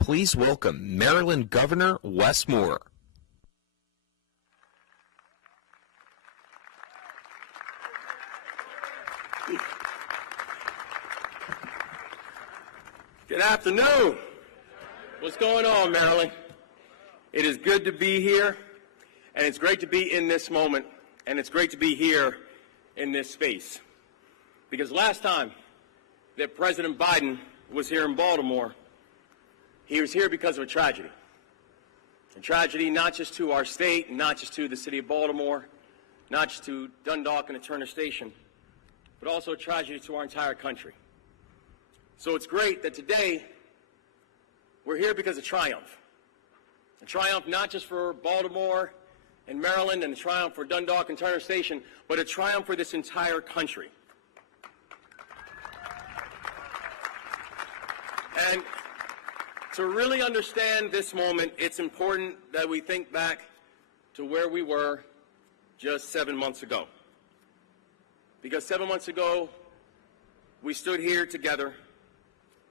Please welcome Maryland Governor Wes Moore. Good afternoon. What's going on, Maryland? It is good to be here, and it's great to be in this moment, and it's great to be here in this space. Because last time that President Biden was here in Baltimore, he was here because of a tragedy. A tragedy not just to our state, not just to the city of Baltimore, not just to Dundalk and the Turner Station, but also a tragedy to our entire country. So it's great that today we're here because of triumph. A triumph not just for Baltimore and Maryland and a triumph for Dundalk and Turner Station, but a triumph for this entire country. And to really understand this moment, it's important that we think back to where we were just 7 months ago. Because 7 months ago, we stood here together,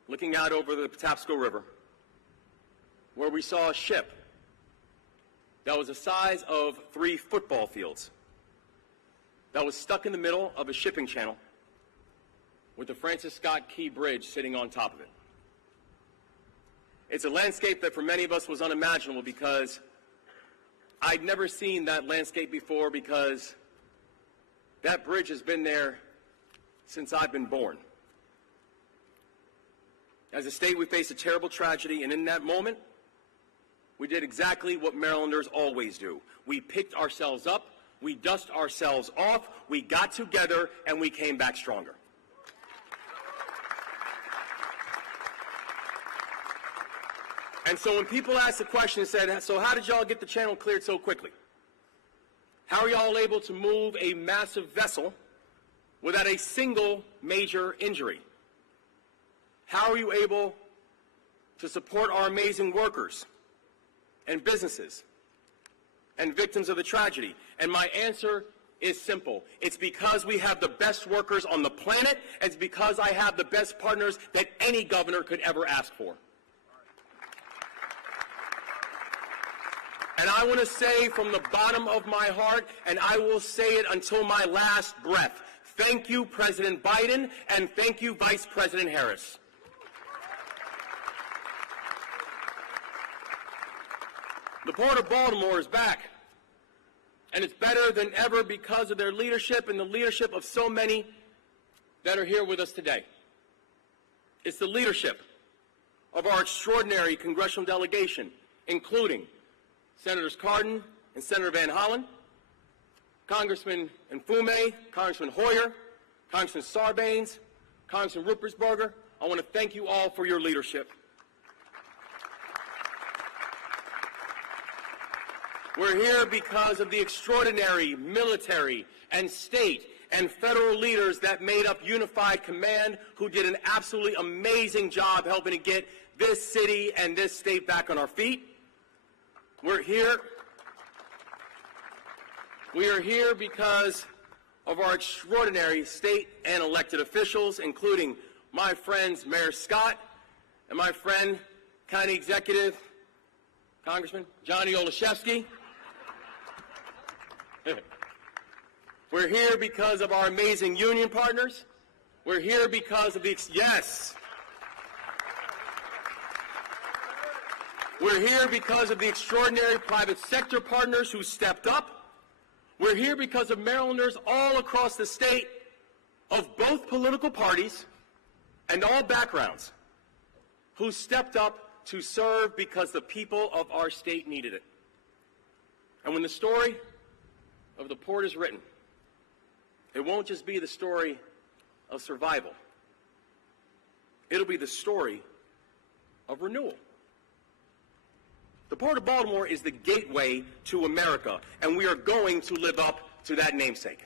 looking out over the Patapsco River, where we saw a ship that was the size of 3 football fields, that was stuck in the middle of a shipping channel with the Francis Scott Key Bridge sitting on top of it. It's a landscape that for many of us was unimaginable because I'd never seen that landscape before, because that bridge has been there since I've been born. As a state, we faced a terrible tragedy, and in that moment, we did exactly what Marylanders always do. We picked ourselves up, we dusted ourselves off, we got together, and we came back stronger. And so when people ask the question and said, so how did y'all get the channel cleared so quickly? How are y'all able to move a massive vessel without a single major injury? How are you able to support our amazing workers and businesses and victims of the tragedy? And my answer is simple. It's because we have the best workers on the planet, and it's because I have the best partners that any governor could ever ask for. And I want to say from the bottom of my heart, and I will say it until my last breath, thank you, President Biden, and thank you, Vice President Harris. The Port of Baltimore is back, and it's better than ever because of their leadership and the leadership of so many that are here with us today. It's the leadership of our extraordinary congressional delegation, including Senators Cardin and Senator Van Hollen, Congressman Nfume, Congressman Hoyer, Congressman Sarbanes, Congressman Ruppersberger. I want to thank you all for your leadership. We're here because of the extraordinary military and state and federal leaders that made up Unified Command, who did an absolutely amazing job helping to get this city and this state back on our feet. We are here because of our extraordinary state and elected officials, including my friends Mayor Scott and my friend County Executive Congressman Johnny Olszewski. We're here because of our amazing union partners. We're here because of the We're here because of the extraordinary private sector partners who stepped up. We're here because of Marylanders all across the state, of both political parties and all backgrounds, who stepped up to serve because the people of our state needed it. And when the story of the port is written, it won't just be the story of survival. It'll be the story of renewal. The Port of Baltimore is the gateway to America, and we are going to live up to that namesake.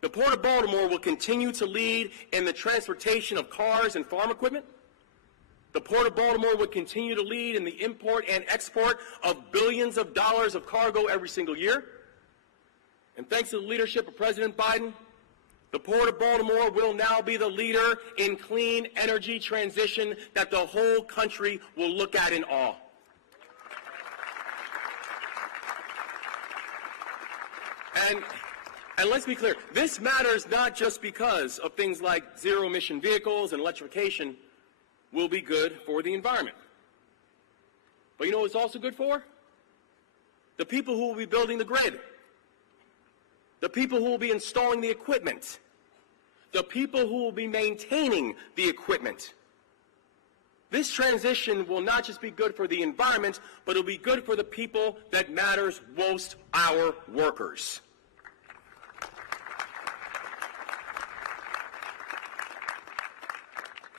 The Port of Baltimore will continue to lead in the transportation of cars and farm equipment. The Port of Baltimore will continue to lead in the import and export of billions of dollars of cargo every single year. And thanks to the leadership of President Biden, The Port of Baltimore will now be the leader in clean energy transition that the whole country will look at in awe. And let's be clear, this matters not just because of things like zero-emission vehicles and electrification will be good for the environment. But you know what it's also good for? The people who will be building the grid, the people who will be installing the equipment, the people who will be maintaining the equipment. This transition will not just be good for the environment, but it'll be good for the people that matters most, our workers.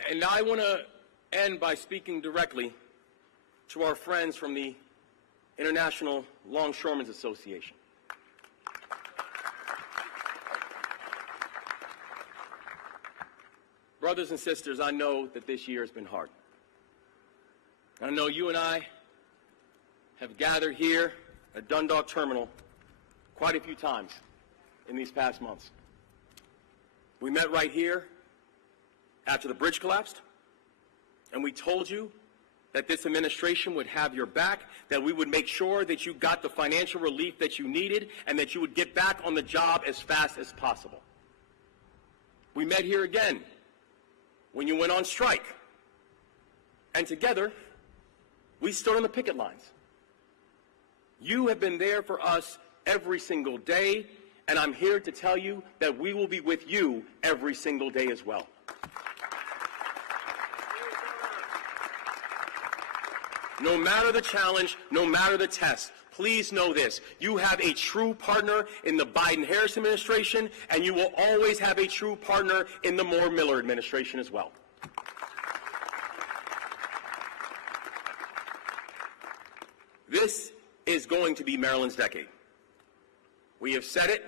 And I want to end by speaking directly to our friends from the International Longshoremen's Association. Brothers and sisters, I know that this year has been hard. I know you and I have gathered here at Dundalk Terminal quite a few times in these past months. We met right here after the bridge collapsed, and we told you that this administration would have your back, that we would make sure that you got the financial relief that you needed, and that you would get back on the job as fast as possible. We met here again when you went on strike, and together we stood on the picket lines. You have been there for us every single day, and I'm here to tell you that we will be with you every single day as well. No matter the challenge, no matter the test, please know this. You have a true partner in the Biden-Harris administration, and you will always have a true partner in the Moore-Miller administration as well. This is going to be Maryland's decade. We have said it,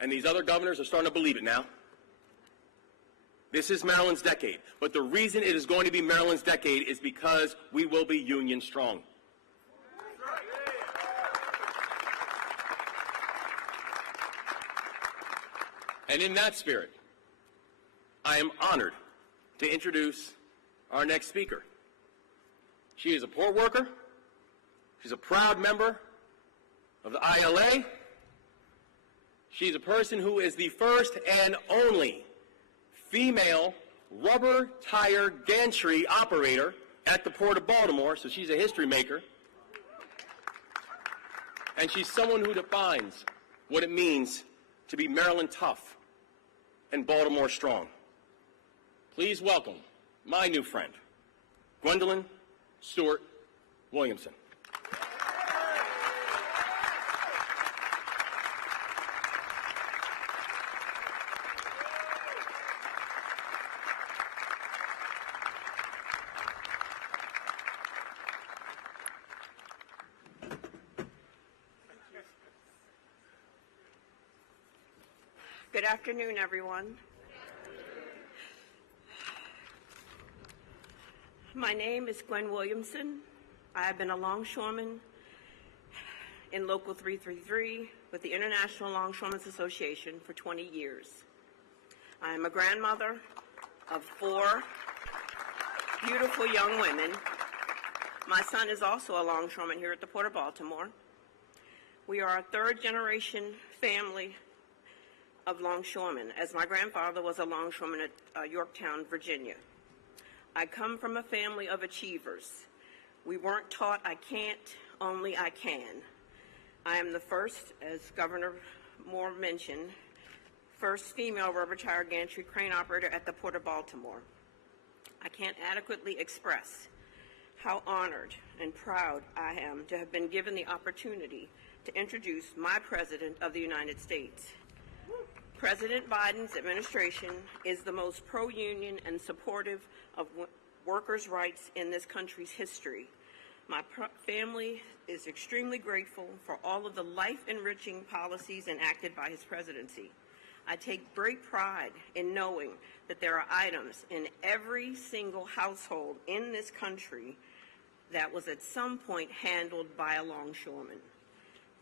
and these other governors are starting to believe it now. This is Maryland's decade. But the reason it is going to be Maryland's decade is because we will be union strong. And in that spirit, I am honored to introduce our next speaker. She is a port worker. She's a proud member of the ILA. She's a person who is the first and only female rubber tire gantry operator at the Port of Baltimore, so she's a history maker. And she's someone who defines what it means to be Maryland tough and Baltimore strong. Please welcome my new friend, Gwendolyn Stewart Williamson. Good afternoon, everyone. My name is Gwen Williamson. I have been a longshoreman in Local 333 with the International Longshoremen's Association for 20 years. I am a grandmother of 4 beautiful young women. My son is also a longshoreman here at the Port of Baltimore. We are a 3rd-generation family of longshoremen, as my grandfather was a longshoreman at Yorktown, Virginia. I come from a family of achievers. We weren't taught I can't, only I can. I am the first, as Governor Moore mentioned, first female rubber tire gantry crane operator at the Port of Baltimore. I can't adequately express how honored and proud I am to have been given the opportunity to introduce my President of the United States. President Biden's administration is the most pro-union and supportive of workers' rights in this country's history. My family is extremely grateful for all of the life-enriching policies enacted by his presidency. I take great pride in knowing that there are items in every single household in this country that was at some point handled by a longshoreman.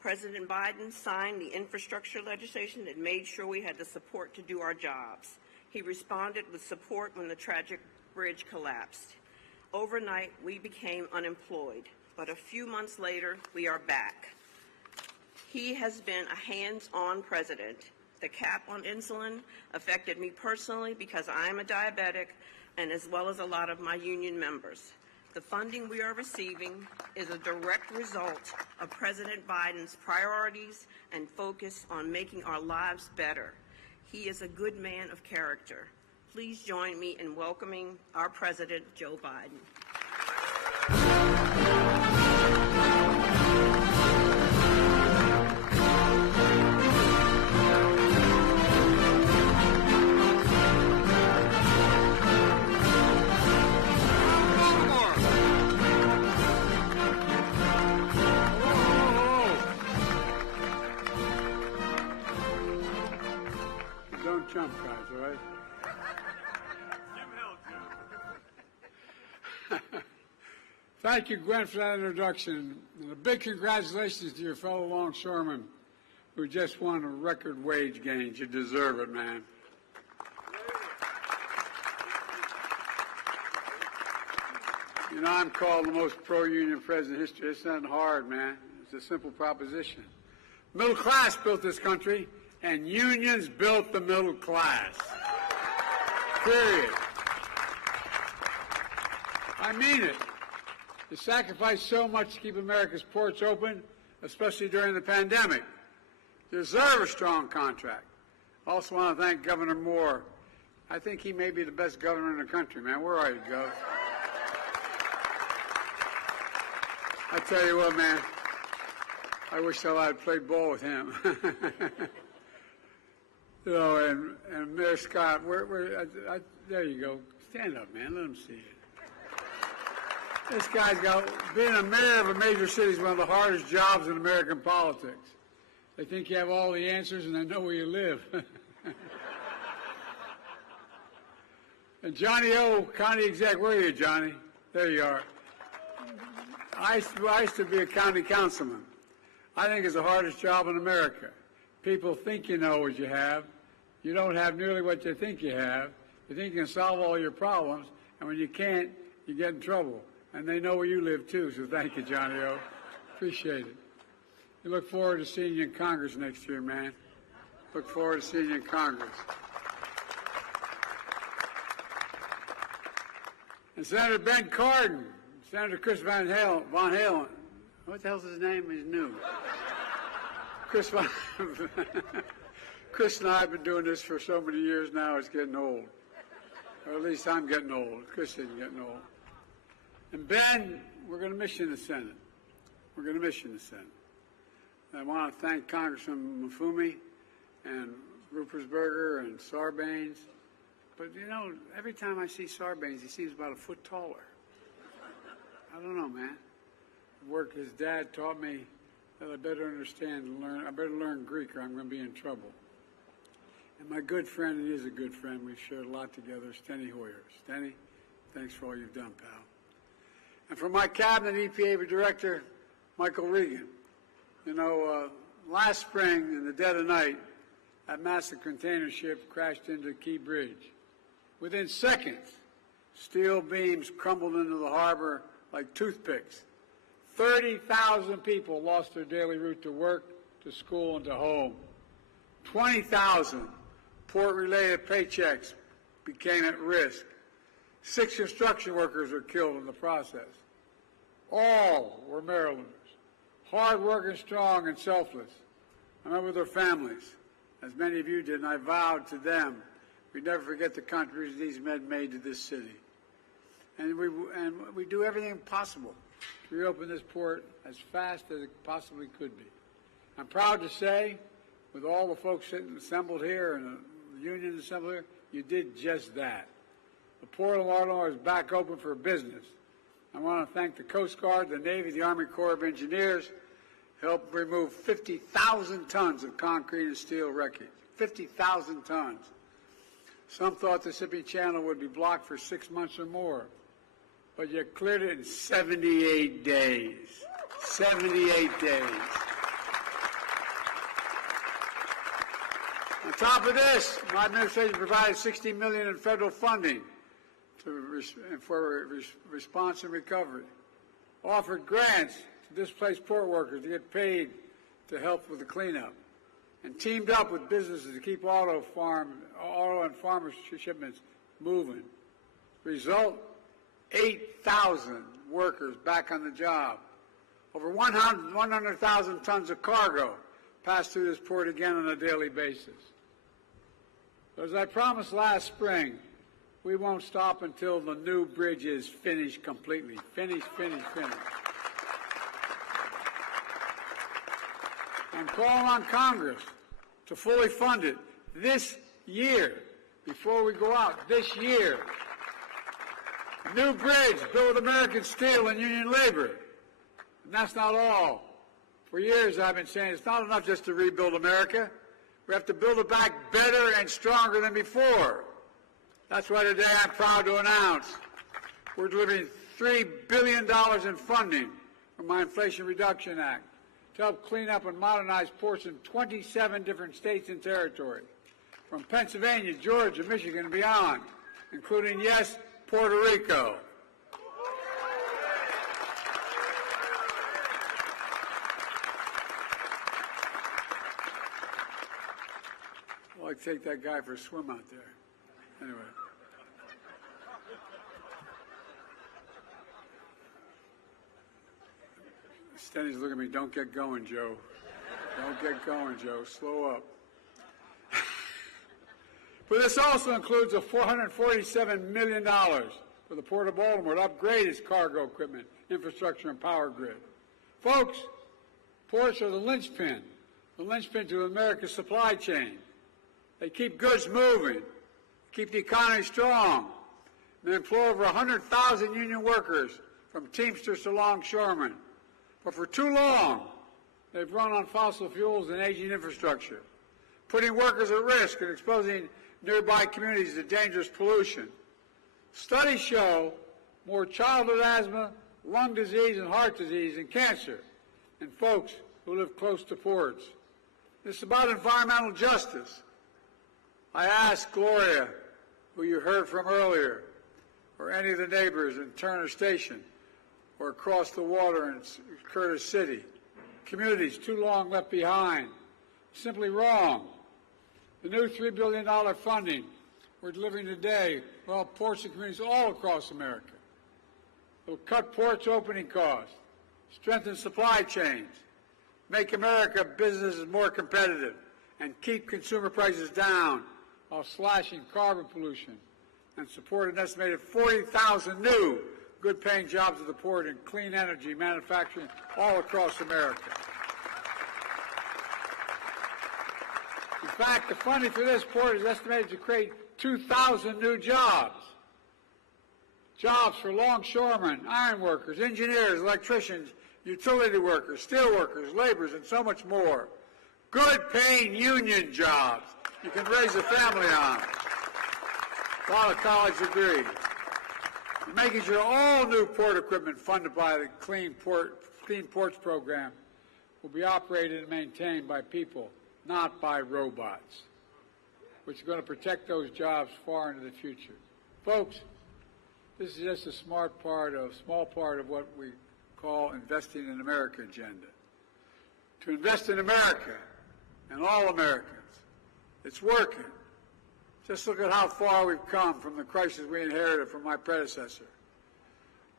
President Biden signed the infrastructure legislation that made sure we had the support to do our jobs. He responded with support when the tragic bridge collapsed. Overnight, we became unemployed, but a few months later, we are back. He has been a hands-on president. The cap on insulin affected me personally because I am a diabetic, and as well as a lot of my union members. The funding we are receiving is a direct result of President Biden's priorities and focus on making our lives better. He is a good man of character. Please join me in welcoming our President, Joe Biden. Don't jump, guys, all right? Thank you, Gwen, for that introduction. And a big congratulations to your fellow longshoremen who just won a record wage gains. You deserve it, man. You know, I'm called the most pro-union president in history. It's not hard, man. It's a simple proposition. Middle class built this country, and unions built the middle class. Period. I mean it. You sacrificed so much to keep America's ports open, especially during the pandemic. You deserve a strong contract. I also want to thank Governor Moore. I think he may be the best governor in the country, man. Where are you, Gov? I tell you what, man, I wish I had played ball with him. You know, and Mayor Scott, there you go. Stand up, man. Let him see it. This guy's got, being a mayor of a major city is one of the hardest jobs in American politics. They think you have all the answers and they know where you live. And Johnny O, county exec, where are you, Johnny? There you are. I used to be a county councilman. I think it's the hardest job in America. People think you know what you have. You don't have nearly what you think you have. You think you can solve all your problems, and when you can't, you get in trouble. And they know where you live, too, so thank you, Johnny O. Appreciate it. We look forward to seeing you in Congress next year, man. Look forward to seeing you in Congress. And Senator Ben Cardin, Senator Chris Van Halen. What the hell's his name? He's new. Chris and I have been doing this for so many years now, it's getting old. Or at least I'm getting old. Chris isn't getting old. And Ben, we're going to miss you in the Senate. We're going to miss you in the Senate. I want to thank Congressman Mufumi and Ruppersberger and Sarbanes. But, you know, every time I see Sarbanes, he seems about a foot taller. I don't know, man. The work his dad taught me that I better understand and learn. I better learn Greek or I'm going to be in trouble. And my good friend, and he is a good friend, we've shared a lot together, Steny Hoyer. Steny, thanks for all you've done, pal. And for my cabinet EPA director, Michael Regan. You know, last spring, in the dead of night, that massive container ship crashed into Key Bridge. Within seconds, steel beams crumbled into the harbor like toothpicks. 30,000 people lost their daily route to work, to school, and to home. 20,000 port-related paychecks became at risk. 6 construction workers were killed in the process. All were Marylanders, hard-working, strong, and selfless. I remember their families, as many of you did, and I vowed to them we'd never forget the contributions these men made to this city. And we do everything possible to reopen this port as fast as it possibly could be. I'm proud to say, with all the folks assembled here and the unions assembled here, you did just that. The Port of Baltimore is back open for business. I want to thank the Coast Guard, the Navy, the Army Corps of Engineers, helped remove 50,000 tons of concrete and steel wreckage. 50,000 tons. Some thought the Mississippi Channel would be blocked for 6 months or more, but you cleared it in 78 days. 78 days. On top of this, my administration provided $60 million in federal funding for response and recovery, offered grants to displaced port workers to get paid to help with the cleanup, and teamed up with businesses to keep auto and farmer shipments moving. Result, 8,000 workers back on the job. Over 100,000 tons of cargo pass through this port again on a daily basis. As I promised last spring, we won't stop until the new bridge is finished completely. Finished. I'm calling on Congress to fully fund it this year, before we go out, this year. A new bridge built with American steel and union labor. And that's not all. For years I've been saying it's not enough just to rebuild America. We have to build it back better and stronger than before. That's why today I'm proud to announce we're delivering $3 billion in funding from my Inflation Reduction Act to help clean up and modernize ports in 27 different states and territories, from Pennsylvania, Georgia, Michigan, and beyond, including, yes, Puerto Rico. I'd like to take that guy for a swim out there. Anyway. Stenny's looking at me, don't get going, Joe. Don't get going, Joe. Slow up. But this also includes a $447 million for the Port of Baltimore to upgrade its cargo equipment, infrastructure, and power grid. Folks, ports are the linchpin to America's supply chain. They keep goods moving, keep the economy strong, and they employ over 100,000 union workers, from Teamsters to longshoremen. But for too long, they've run on fossil fuels and aging infrastructure, putting workers at risk and exposing nearby communities to dangerous pollution. Studies show more childhood asthma, lung disease, and heart disease and cancer in folks who live close to ports. This is about environmental justice. I asked Gloria, who you heard from earlier, or any of the neighbors in Turner Station, or across the water in Curtis City, communities too long left behind, simply wrong. The new $3 billion funding we're delivering today will help ports and communities all across America. It will cut ports' opening costs, strengthen supply chains, make America businesses more competitive, and keep consumer prices down while slashing carbon pollution, and support an estimated 40,000 new good-paying jobs at the port in clean energy manufacturing all across America. In fact, the funding for this port is estimated to create 2,000 new jobs. Jobs for longshoremen, iron workers, engineers, electricians, utility workers, steel workers, laborers, and so much more. Good-paying union jobs you can raise a family on. A lot of college degrees. Making sure all new port equipment funded by the Clean Ports program will be operated and maintained by people, not by robots, which are going to protect those jobs far into the future. Folks, this is just a small part of what we call Investing in America agenda. To invest in America and all Americans. It's working. Just look at how far we've come from the crisis we inherited from my predecessor.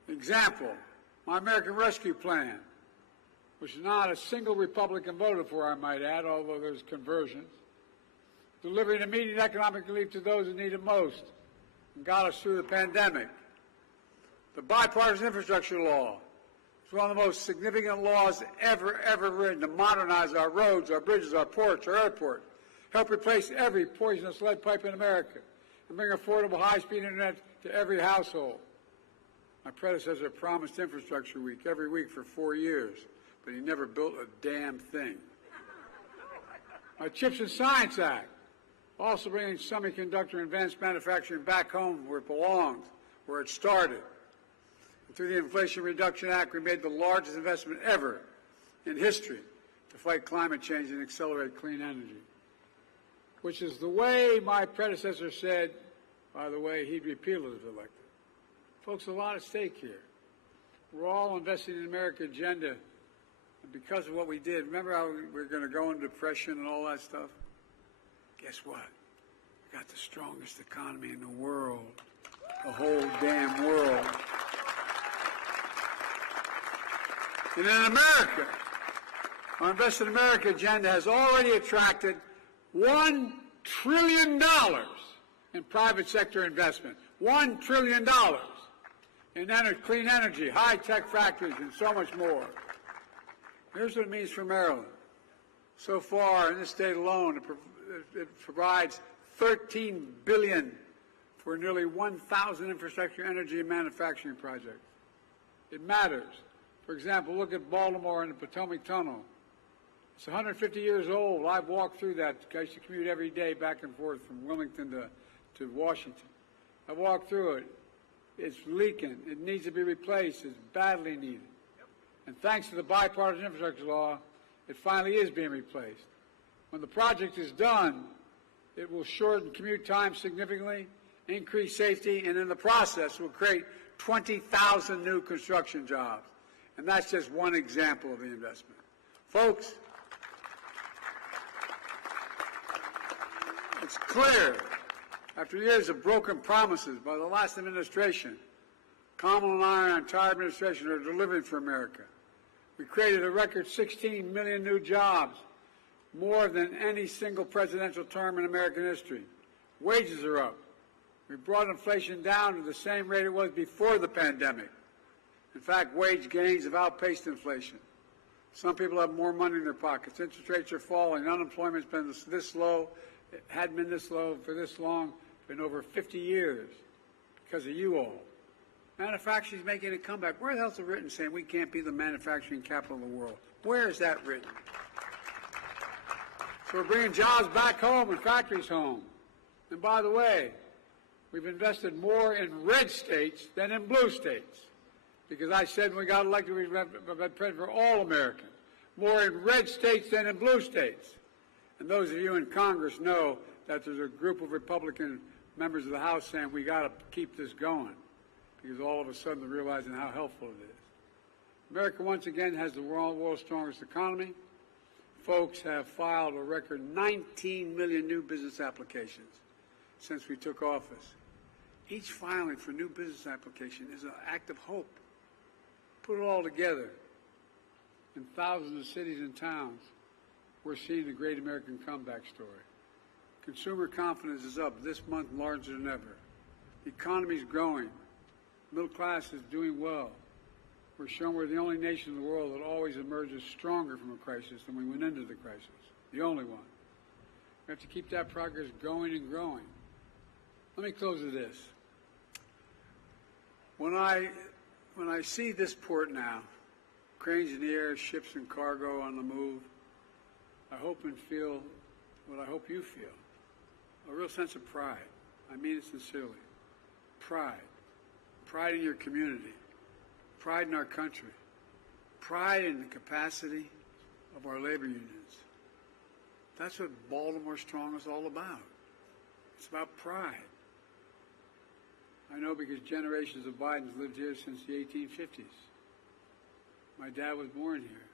Example, my American Rescue Plan, which not a single Republican voted for, I might add, although there's conversions, delivering immediate economic relief to those who need it most and got us through the pandemic. The bipartisan infrastructure law is one of the most significant laws ever written to modernize our roads, our bridges, our ports, our airports, help replace every poisonous lead pipe in America, and bring affordable high-speed internet to every household. My predecessor promised Infrastructure Week every week for 4 years, but he never built a damn thing. My CHIPS and Science Act, also bringing semiconductor and advanced manufacturing back home where it belongs, where it started. And through the Inflation Reduction Act, we made the largest investment ever in history to fight climate change and accelerate clean energy. which is the way my predecessor said, by the way, he'd repeal it if elected. Folks, a lot at stake here. We're all investing in the America agenda, and because of what we did, remember how we were going to go into depression and all that stuff? Guess what? We got the strongest economy in the world, the whole damn world. And in America, our Invest in America agenda has already attracted $1 trillion in private sector investment. $1 trillion in clean energy, high-tech factories, and so much more. Here's what it means for Maryland. So far, in this state alone, it provides $13 billion for nearly 1,000 infrastructure, energy, and manufacturing projects. It matters. For example, look at Baltimore and the Potomac Tunnel. It's 150 years old. I've walked through that. I used to commute every day back and forth from Wilmington to Washington. I walked through it. It's leaking. It needs to be replaced. It's badly needed. And thanks to the bipartisan infrastructure law, it finally is being replaced. When the project is done, it will shorten commute time significantly, increase safety, and in the process will create 20,000 new construction jobs. And that's just one example of the investment. Folks, it's clear, after years of broken promises by the last administration, Kamala and I and our entire administration are delivering for America. We created a record 16 million new jobs, more than any single presidential term in American history. Wages are up. We brought inflation down to the same rate it was before the pandemic. In fact, wage gains have outpaced inflation. Some people have more money in their pockets. Interest rates are falling. Unemployment's been this low. It hadn't been this low for this long, been over 50 years because of you all. Manufacturing's making a comeback. Where the hell's it written saying we can't be the manufacturing capital of the world? Where is that written? So we're bringing jobs back home and factories home. And by the way, we've invested more in red states than in blue states. Because I said when we got elected, we were president for all Americans. More in red states than in blue states. And those of you in Congress know that there's a group of Republican members of the House saying we got to keep this going. Because all of a sudden they're realizing how helpful it is. America once again has the world's strongest economy. Folks have filed a record 19 million new business applications since we took office. Each filing for new business application is an act of hope. Put it all together. In thousands of cities and towns, we're seeing the great American comeback story. Consumer confidence is up this month larger than ever. The economy is growing. Middle class is doing well. We're showing we're the only nation in the world that always emerges stronger from a crisis than we went into the crisis. The only one. We have to keep that progress going and growing. Let me close with this. When I see this port now, cranes in the air, ships and cargo on the move, I hope and feel what I hope you feel. A real sense of pride. I mean it sincerely. Pride. Pride in your community. Pride in our country. Pride in the capacity of our labor unions. That's what Baltimore Strong is all about. It's about pride. I know because generations of Bidens lived here since the 1850s. My dad was born here.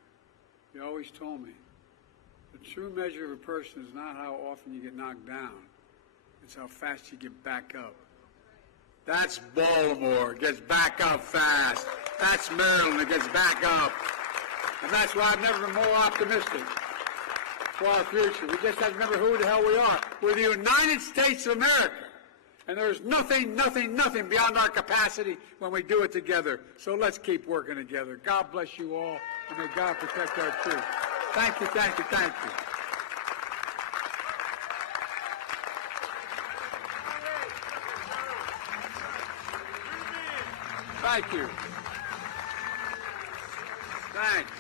He always told me, the true measure of a person is not how often you get knocked down. It's how fast you get back up. That's Baltimore. It gets back up fast. That's Maryland. It gets back up. And that's why I've never been more optimistic for our future. We just have to remember who the hell we are. We're the United States of America. And there's nothing beyond our capacity when we do it together. So let's keep working together. God bless you all, and may God protect our troops. Thank you, thank you, thank you. Thank you. Thanks.